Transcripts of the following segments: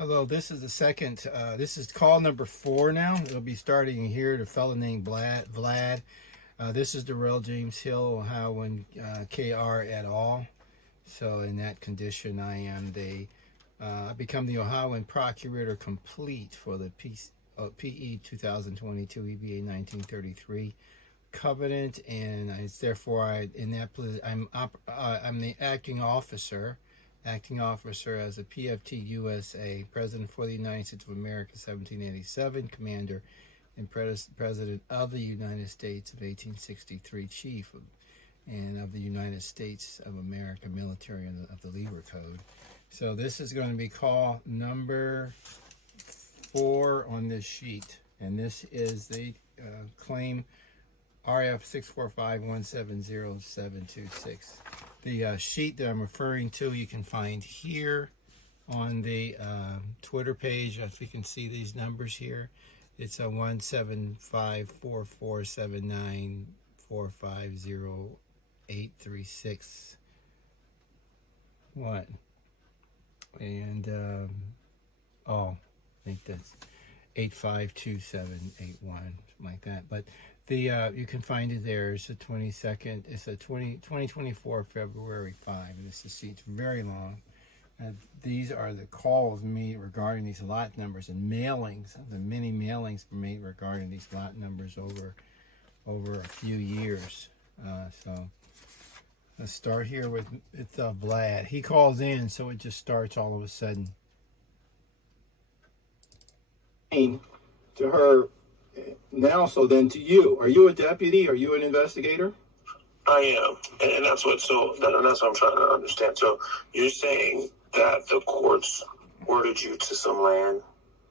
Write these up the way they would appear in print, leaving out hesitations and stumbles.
Hello, this is the second, this is call number 4 now. It'll be starting here, the fellow named Vlad. This is Darrell-James Hill, Ohioan KR et al. So in that condition, I am I become the Ohioan Procurator Complete for the PE-2022 EBA-1933 Covenant, and it's therefore I'm the acting officer as a PFT USA, President for the United States of America, 1787, Commander and President of the United States of 1863, Chief and of the United States of America Military of the Lieber Code. So this is going to be call number 4 on this sheet, and this is the claim RF645170726. The sheet that I'm referring to, you can find here on the Twitter page. If you can see these numbers here, it's a 1754479450836. What? And I think that's 852781, something like that. But you can find it there. It's the 22nd. It's a 2024 February 5. And this sheet's very long. These are the calls made regarding these lot numbers and mailings. The many mailings made regarding these lot numbers over a few years. So let's start here with Vlad. He calls in, so it just starts all of a sudden. To her now, so then to you, are you a deputy? Are you an investigator? I am, and that's what. So that's what I'm trying to understand. So you're saying that the courts ordered you to some land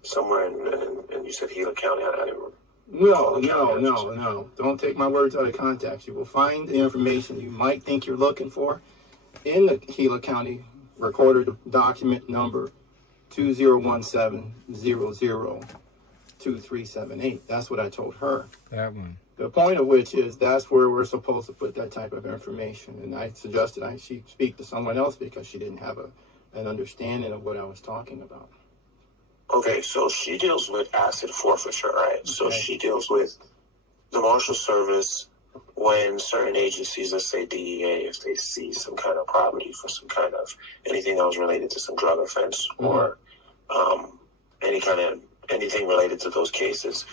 somewhere, and you said Gila County. I didn't. No. Don't take my words out of context. You will find the information you might think you're looking for in the Gila County Recorder document number 2017002378. That's what I told her. That one. The point of which is that's where we're supposed to put that type of information. And I suggested she speak to someone else because she didn't have an understanding of what I was talking about. Okay, so she deals with asset forfeiture, right? Okay. So she deals with the Marshal Service when certain agencies, let's say DEA, if they see some kind of property for some kind of anything that was related to some drug offense or anything related to those cases,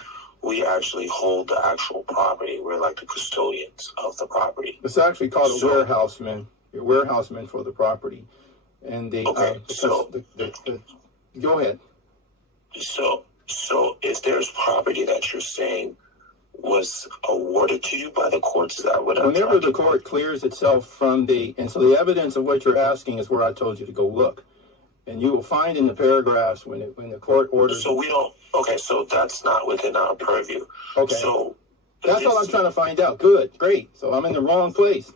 we actually hold the actual property. We're like the custodians of the property. It's actually called a warehouseman. You're a warehouseman for the property. And go ahead. So if there's property that you're saying was awarded to you by the courts, is that what I'm Whenever the court clears itself from and so the evidence of what you're asking is where I told you to go look. And you will find in the paragraphs when the court orders. So we don't. Okay, so that's not within our purview. Okay. So that's all I'm trying to find out. Good, great. So I'm in the wrong place.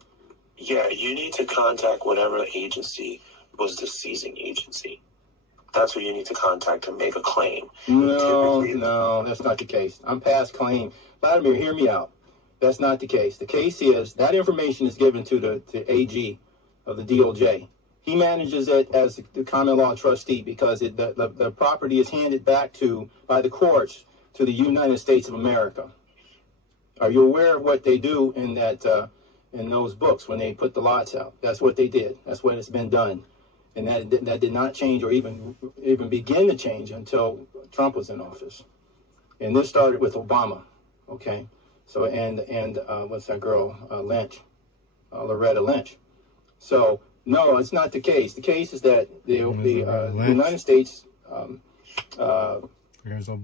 Yeah, you need to contact whatever agency was the seizing agency. That's who you need to contact to make a claim. No, that's not the case. I'm past claim. Vladimir, hear me out. That's not the case. The case is that information is given to the AG of the DOJ. He manages it as the common law trustee because the property is handed back by the courts to the United States of America. Are you aware of what they do in those books when they put the lots out? That's what they did. That's what has been done, and that did not change or even begin to change until Trump was in office. And this started with Obama. Okay, so and what's that girl Lynch, Loretta Lynch. So. No, it's not the case. The case is that the United States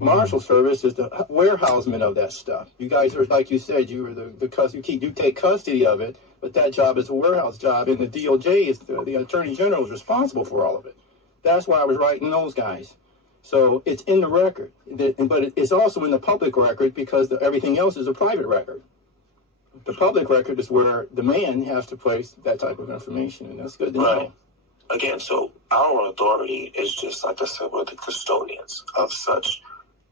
Marshal Service is the warehouseman of that stuff. You guys are, like you said, you were you take custody of it, but that job is a warehouse job, and the DOJ is the Attorney General is responsible for all of it. That's why I was writing those guys. So it's in the record, but it's also in the public record because everything else is a private record. The public record is where the man has to place that type of information, and that's good to know. Again, so our authority is just, like I said, we're the custodians of such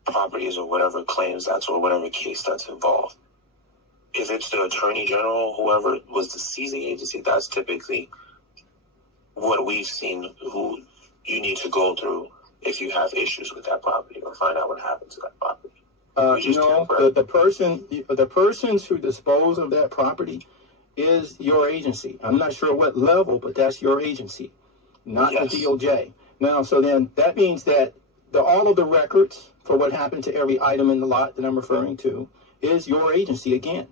properties or whatever claims or whatever case that's involved. If it's the Attorney General, whoever was the seizing agency, that's typically what we've seen who you need to go through if you have issues with that property or find out what happened to that property. The persons who dispose of that property is your agency. I'm not sure what level, but that's your agency, not the DOJ. Now, so then that means that all of the records for what happened to every item in the lot that I'm referring to is your agency again.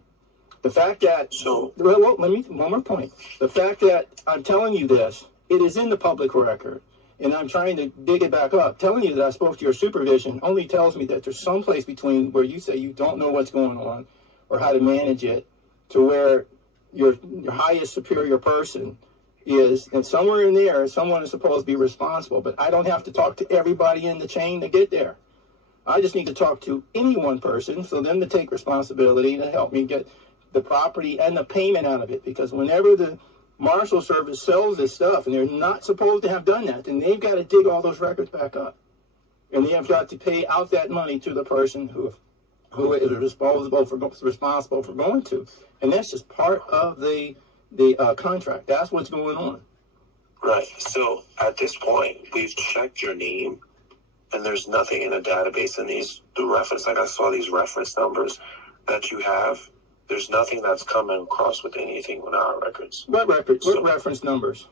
The fact that, let me, one more point. The fact that I'm telling you this, it is in the public record, and I'm trying to dig it back up. Telling you that I spoke to your supervision only tells me that there's some place between where you say you don't know what's going on or how to manage it to where your highest superior person is, and somewhere in there, someone is supposed to be responsible. But I don't have to talk to everybody in the chain to get there. I just need to talk to any one person for them to take responsibility to help me get the property and the payment out of it. Because whenever the Marshal Service sells this stuff, and they're not supposed to have done that, then they've got to dig all those records back up. And they have got to pay out that money to the person who is responsible for going to. And that's just part of the contract. That's what's going on. Right. So at this point, we've checked your name, and there's nothing in the database in the reference. Like I saw these reference numbers that you have. There's nothing that's coming across with anything on our records. What records? What reference numbers?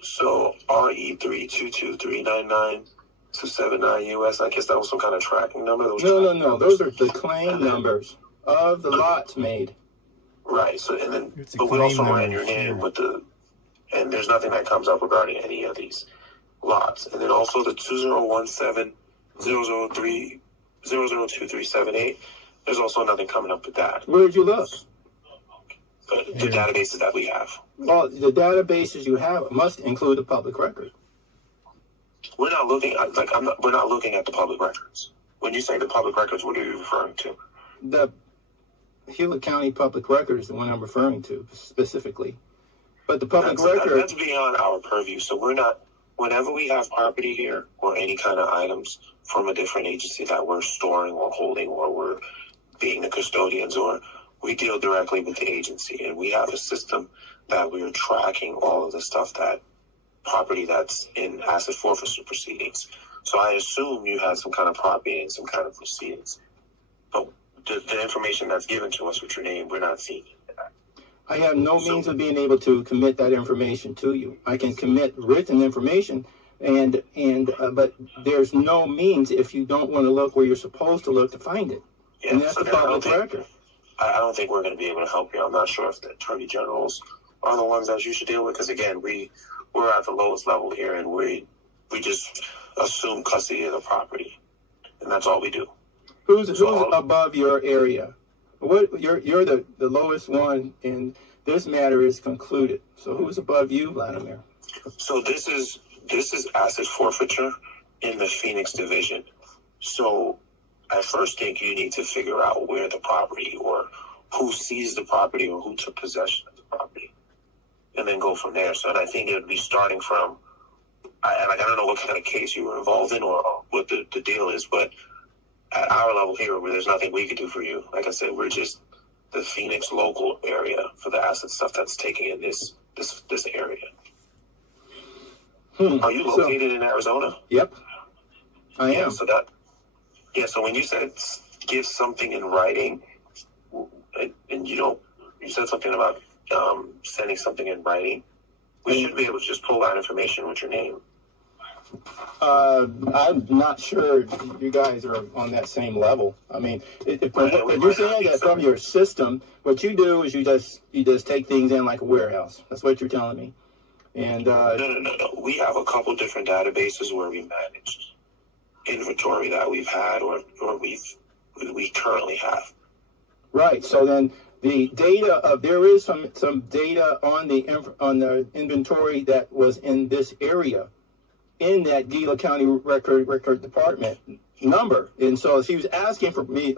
So RE322399-279 US. I guess that was some kind of tracking number. No. Those are the claim numbers of the lots made. Right. So but we also ran your name with and there's nothing that comes up regarding any of these lots. And then also the 2017-003-002378. There's also nothing coming up with that. Where did you look? The databases that we have. Well, the databases you have must include the public record. We're not looking at we're not looking at the public records. When you say the public records, what are you referring to? The Hewlett County public record is the one I'm referring to specifically. But the public record, that's beyond our purview. So we're not. Whenever we have property here or any kind of items from a different agency that we're storing or holding or we're being the custodians, or we deal directly with the agency, and we have a system that we're tracking all of the stuff, that property that's in asset forfeiture proceedings. So I assume you had some kind of property and some kind of proceedings. But the information that's given to us with your name, we're not seeing that. I have no means of being able to commit that information to you. I can commit written information, but there's no means if you don't want to look where you're supposed to look to find it. Yeah, and that's the public record. I don't think we're going to be able to help you. I'm not sure if the attorney generals are the ones that you should deal with, because again, we're at the lowest level here, and we just assume custody of the property, and that's all we do. Who's above your area? You're the lowest one, and this matter is concluded. So who's above you, Vladimir? So this is asset forfeiture in the Phoenix division. So I first think you need to figure out where the property, or who seized the property, or who took possession of the property, and then go from there. So, and I think it would be starting from, I don't know what kind of case you were involved in or what the deal is, but at our level here, where there's nothing we could do for you, like I said, we're just the Phoenix local area for the asset stuff that's taken in this area. Are you located in Arizona? Yep, I am. So when you said give something in writing, and you said something about sending something in writing, we should be able to just pull that information with your name. I'm not sure you guys are on that same level. I mean, if you're saying that from your system, what you do is you just take things in like a warehouse. That's what you're telling me. And No. We have a couple different databases where we manage inventory that we've had or we currently have. Right. So then the data there is some data on the inventory that was in this area, in that Gila County record department number. And so she was asking for me,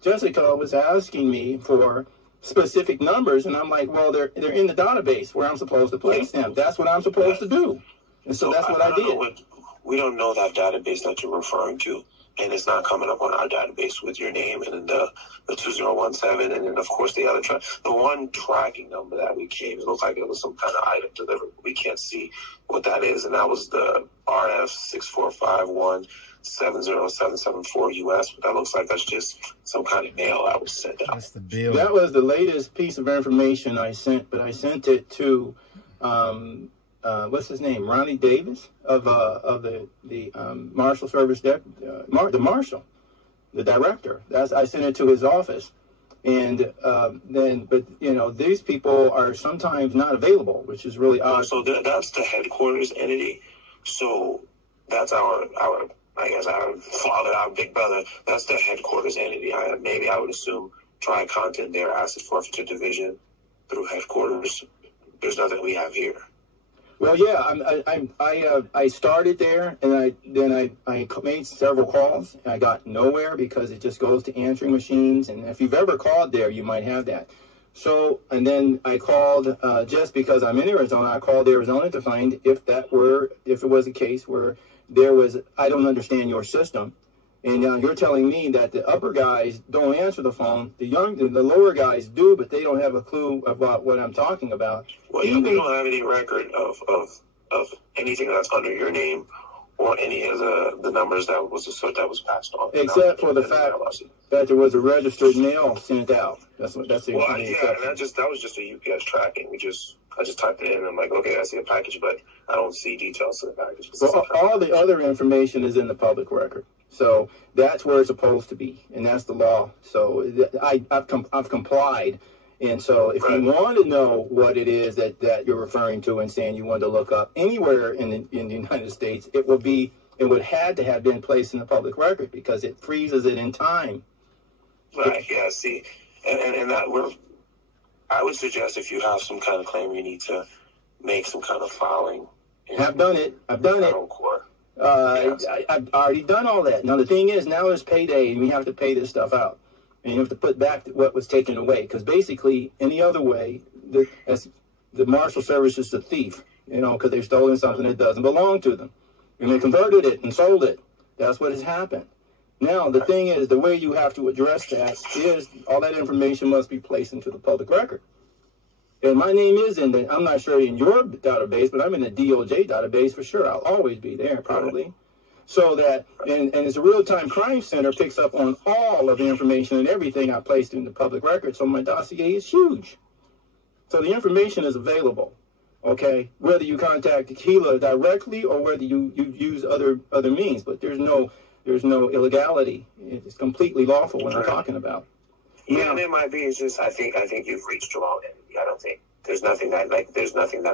Jessica was asking me for specific numbers, and I'm like, well, they're in the database where I'm supposed to place them. That's what I'm supposed to do. And so that's what I did. We don't know that database that you're referring to, and it's not coming up on our database with your name and then the 2017, and then of course the other the one tracking number that we came, it looked like it was some kind of item delivered. We can't see what that is, and that was the RF645170774 US, but that looks like that's just some kind of mail that was sent out. That's the bill. That was the latest piece of information I sent, but I sent it to what's his name, Ronnie Davis of the Marshal Service, the Marshal, the director. I sent it to his office, and but these people are sometimes not available, which is really odd. So that's the headquarters entity. So that's our I guess our father, our big brother. That's the headquarters entity. Maybe I would assume try content their asset forfeiture division through headquarters. There's nothing we have here. Well, yeah, I started there, and I made several calls, and I got nowhere because it just goes to answering machines, and if you've ever called there, you might have that. So, and then I called, just because I'm in Arizona, I called Arizona to find if it was a case where there was, I don't understand your system, and now you're telling me that the upper guys don't answer the phone, the lower guys do, but they don't have a clue about what I'm talking about. Well, we don't have any record of anything that's under your name or any of the numbers that was passed on. Except for the fact that there was a registered mail sent out. That's the well, only yeah, exception. that was just a UPS tracking. I just typed it in and I'm like, okay, I see a package, but I don't see details of the package. Well, all the other information is in the public record. So that's where it's supposed to be, and that's the law. So I've complied. And so if you want to know what it is that you're referring to and saying you want to look up anywhere in the United States, it would had to have been placed in the public record because it freezes it in time. Right, yeah, see, and that I would suggest if you have some kind of claim, you need to make some kind of filing. I've done it. Court. I've already done all that. Now, the thing is, now it's payday, and we have to pay this stuff out. And you have to put back what was taken away. Because basically, any other way, the Marshal Service is the thief, because they've stolen something that doesn't belong to them. And they converted it and sold it. That's what has happened. Now, the thing is, the way you have to address that is all that information must be placed into the public record. And my name is in there. I'm not sure in your database, but I'm in the DOJ database for sure. I'll always be there, probably. So that, and it's a real-time crime center picks up on all of the information and everything I placed in the public record. So my dossier is huge. So the information is available, okay? Whether you contact Tequila directly or whether you use other means, but there's no illegality. It's completely lawful what I'm talking about. Yeah, it might be. It's just I think you've reached your own entity. I don't think there's nothing that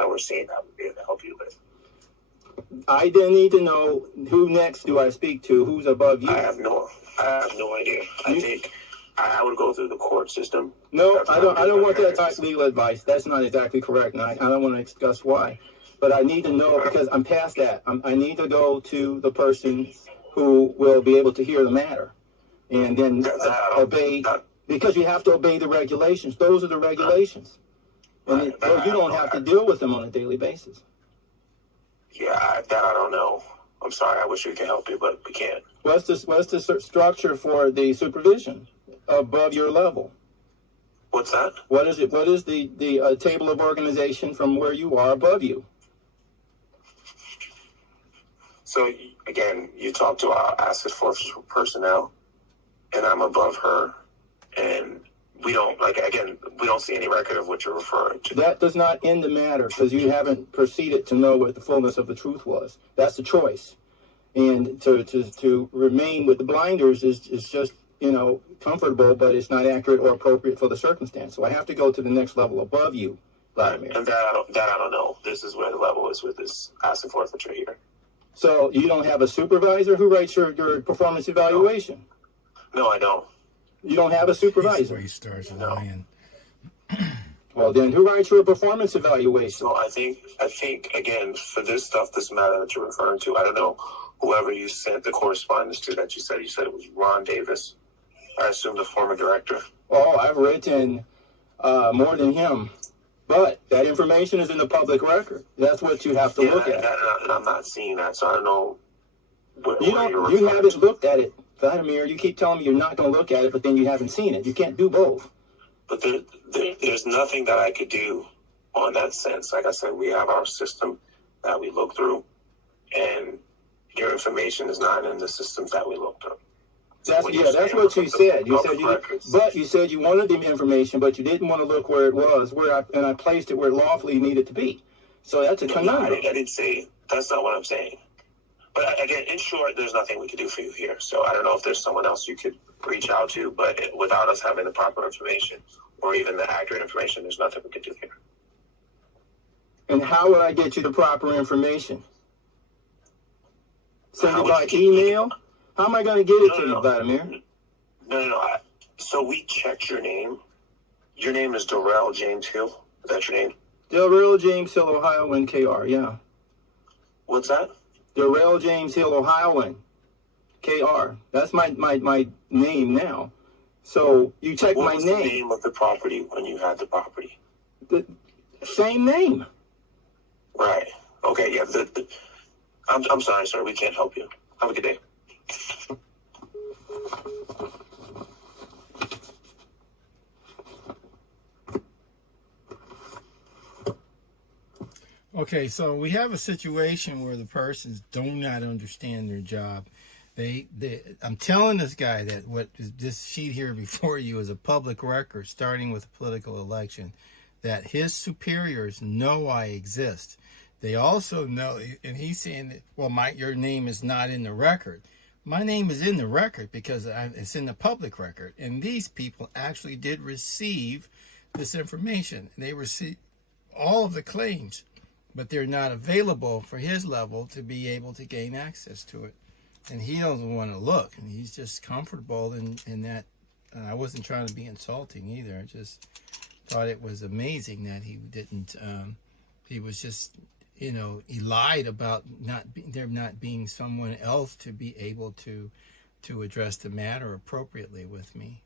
we're seeing that would be able to help you with. I then need to know who next do I speak to? Who's above you? I have no idea. I think I would go through the court system. No, I don't want that type of legal advice. That's not exactly correct, and I don't want to discuss why. But I need to know because I'm past that. I need to go to the person who will be able to hear the matter, and then obey. Because you have to obey the regulations. Those are the regulations. And you don't have to deal with them on a daily basis. Yeah, that I don't know. I'm sorry. I wish we could help you, but we can't. What's the structure for the supervision above your level? What's that? What is it? What is the table of organization from where you are above you? So, again, you talk to our asset forfeiture personnel, and I'm above her. And we don't see any record of what you're referring to. That does not end the matter because you haven't proceeded to know what the fullness of the truth was. That's the choice. And to remain with the blinders is just, comfortable, but it's not accurate or appropriate for the circumstance. So I have to go to the next level above you, Vladimir. And that I don't know. This is where the level is with this asset forfeiture here. So you don't have a supervisor who writes your performance evaluation? No, I don't. You don't have a supervisor? Where he starts lying. Well, then who writes your performance evaluation? So I think again, for this matter that you're referring to, I don't know whoever you sent the correspondence to that you said it was Ron Davis. I assume the former director. Oh, I've written more than him. But that information is in the public record. That's what you have to look at. And I'm not seeing that, so I don't know. You haven't looked at it. Vladimir, you keep telling me you're not going to look at it, but then you haven't seen it. You can't do both. But there's nothing that I could do on that sense. Like I said, we have our system that we look through, and your information is not in the systems that we look through. That's what you said. You said you wanted the information, but you didn't want to look where it was, and I placed it where it lawfully needed to be. So that's a conundrum. I didn't say, that's not what I'm saying. But again, in short, there's nothing we could do for you here. So I don't know if there's someone else you could reach out to, but without us having the proper information or even the accurate information, there's nothing we could do here. And how would I get you the proper information? Send it by email? How am I going to get it to you, Vladimir? No. So we checked your name. Your name is Darrell-James Hill. Is that your name? Darrell-James Hill, Ohioan, KR, yeah. What's that? Darrell-James Hill, Ohioan, KR. That's my name now. So you check my name. What was the name of the property when you had the property? The same name. Right. Okay, yeah. I'm sorry, sir. We can't help you. Have a good day. Okay, so we have a situation where the persons do not understand their job. I'm telling this guy that what this sheet here before you is a public record, starting with a political election, that his superiors know I exist. They also know, and he's saying that, well, your name is not in the record. My name is in the record because it's in the public record. And these people actually did receive this information. They received all of the claims, but they're not available for his level to be able to gain access to it. And he doesn't want to look, and he's just comfortable in that. And I wasn't trying to be insulting either. I just thought it was amazing that he didn't, he was just, he lied about there not being someone else to be able to address the matter appropriately with me.